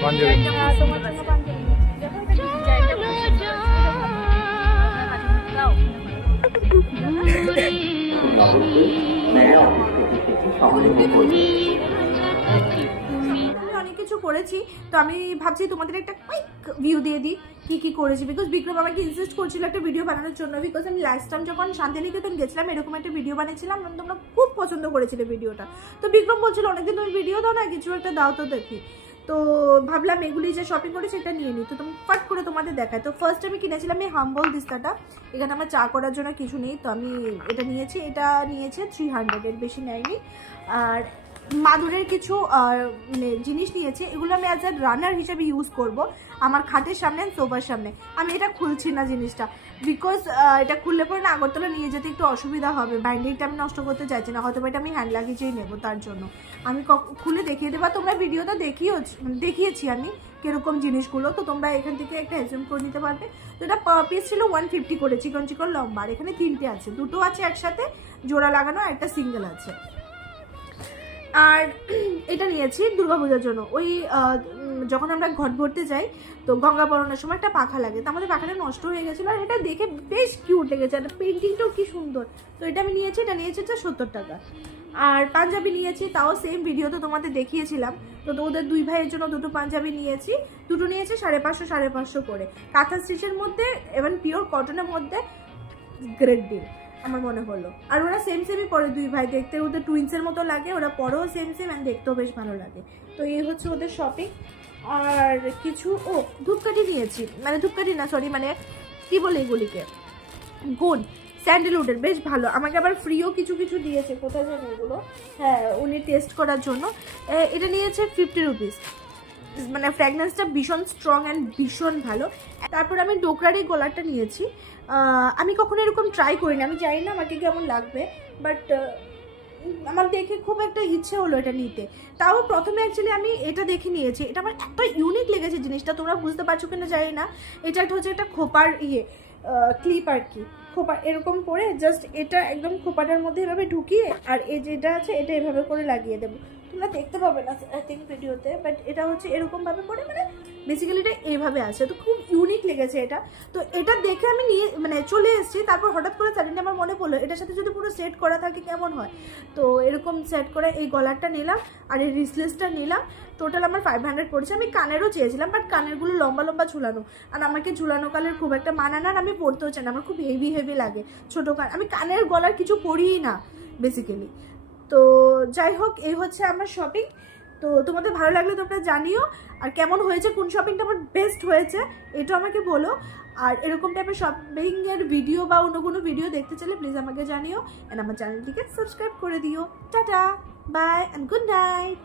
অনেক কিছু করেছি, তো আমি ভাবছি তোমাদের একটা কুইক ভিউ দিয়ে দিই কি করেছি, বিকজ বিক্রম আমাকে ইনসিস্ট করছিল একটা ভিডিও বানানোর জন্য, বিকজ আমি লাস্ট টাইম যখন শান্তিনিকেতন গেছিলাম এরকম একটা ভিডিও বানিয়েছিলাম, তোমরা খুব পছন্দ করেছিলে ভিডিওটা। তো বিক্রম বলছিল অনেকদিন তুমি ভিডিও দাও না, কিছু একটা দাও তো দেখি। তো ভাবলাম এগুলি যে শপিং করেছি এটা নিয়ে নিই, তো তুমি ফাট করে তোমাদের দেখায়। তো ফার্স্ট আমি কিনেছিলাম এই হাম্বল দিস্তাটা, এখানে আমার চা করার জন্য কিছু নেই, তো আমি এটা নিয়েছি। এটা নিয়েছে 300, এর বেশি নেয়নি। আর মাদুরের কিছু মানে জিনিস নিয়েছি, এগুলো আমি অ্যাজ এ রানার হিসেবে ইউজ করব আমার খাটের সামনে, সোফার সামনে। আমি এটা খুলছি না জিনিসটা, বিকজ এটা খুললে পরে না আগরতলা নিয়ে যেতে একটু অসুবিধা হবে, বাইন্ডিংটা আমি নষ্ট করতে চাইছি না, হয়তো এটা আমি হ্যান্ড লাগেজেই নেবো, তার জন্য আমি খুলে দেখিয়ে দেবো। তোমরা ভিডিওটা দেখিয়েছি আমি কিরকম জিনিসগুলো, তো তোমরা এখান থেকে একটা এক্সাম করে নিতে পারবে। তো এটা পার পিস ছিল 150 করে, চিকন চিকন লম্বা। আর এখানে 3টে আছে, দুটো আছে একসাথে জোড়া লাগানো, আর একটা সিঙ্গেল আছে। আর এটা নিয়েছি দুর্গাপূজার জন্য, ওই যখন আমরা ঘট ভরতে যাই তো গঙ্গা বরণের সময় একটা পাখা লাগে, তো আমাদের পাখাটা নষ্ট হয়ে গেছিলো, আর এটা দেখে বেশ কিউট লেগেছে, আর পেন্টিংটাও কি সুন্দর। তো এটা আমি নিয়েছি, এটা নিয়েছি 70 টাকা। আর পাঞ্জাবি নিয়েছি, তাও সেম ভিডিওতে তোমাদের দেখিয়েছিলাম। তো ওদের দুই ভাইয়ের জন্য দুটো পাঞ্জাবি নিয়েছি, দুটো নিয়েছি 550 করে, কাঁথা স্টিচের মধ্যে এবং পিওর কটনের মধ্যে। গ্রেট ডিল আমার মনে হলো। আর ওরা সেম সেমই পরে দুই ভাই, দেখতে ওদের টুইন্সের মতো লাগে, ওরা পরেও সেম সেম, অ্যান্ড দেখতেও বেশ ভালো লাগে। তো এই হচ্ছে ওদের শপিং। আর কিছু ধূপকাঠি নিয়েছি, মানে ধূপকাঠি না সরি, মানে কি বলে এগুলিকে, গুড স্যান্ডেলউডের, বেশ ভালো। আমাকে আবার ফ্রিও কিছু কিছু দিয়েছে, কোথায় জানি এগুলো, হ্যাঁ উনি টেস্ট করার জন্য। এটা নিয়েছে 50 রুপিস, মানে ফ্র্যাগনেন্সটা ভীষণ স্ট্রং অ্যান্ড ভীষণ ভালো। তারপর আমি ডোকরার এই গলারটা নিয়েছি, আমি কখনো এরকম ট্রাই করিনি, আমি জানি না আমাকে কেমন লাগবে, বাট আমার দেখে খুব একটা ইচ্ছে হলো এটা নিতে। তাও প্রথমে অ্যাকচুয়ালি আমি এটা দেখে নিয়েছি, এটা আমার এত ইউনিক লেগেছে জিনিসটা, তোমরা বুঝতে পারছো কিনা জানি না। এটা একটা হচ্ছে একটা খোপার ক্লিপ আর কি, খোপা এরকম করে জাস্ট এটা একদম খোপাটার মধ্যে এভাবে ঢুকিয়ে, আর এই যেটা আছে এটা এভাবে করে লাগিয়ে দেবো। তোমরা দেখতে পাবে না আই থিঙ্ক ভিডিওতে, বাট এটা হচ্ছে এরকম ভাবে করে, মানে বেসিক্যালি এটা এইভাবে আছে। তো খুব ইউনিক লেগেছে এটা। তো এটা দেখে আমি নিয়ে মানে চলে এসেছি, তারপর হঠাৎ করে সাডেনলি আমার মনে পড়লো এটার সাথে যদি পুরো সেট করা থাকে কেমন হয়। তো এরকম সেট করে এই গলারটা নিলাম, আর এই রিসলেসটা নিলাম, টোটাল আমার 500 পড়েছে। আমি কানেরও চেয়েছিলাম, বাট কানেরগুলো লম্বা লম্বা ঝুলানো, আর আমাকে ঝুলানো কালের খুব একটা মানায় না, আর আমি পরতেও চাই না, আমার খুব হেভি হেভি লাগে ছোটো কান, আমি কানের গলার কিছু পরিই না বেসিক্যালি। তো যাই হোক, এই হচ্ছে আমার শপিং। তো তোমাদের ভালো লাগলে তোমরা জানিও, আর কেমন হয়েছে, কোন শপিংটা আমার বেস্ট হয়েছে এটা আমাকে বলো। আর এরকম টাইপের শপিংয়ের ভিডিও বা অন্য কোনো ভিডিও দেখতে চাইলে প্লিজ আমাকে জানিও, অ্যান্ড আমার চ্যানেলটিকে সাবস্ক্রাইব করে দিও। Tata, bye and good night.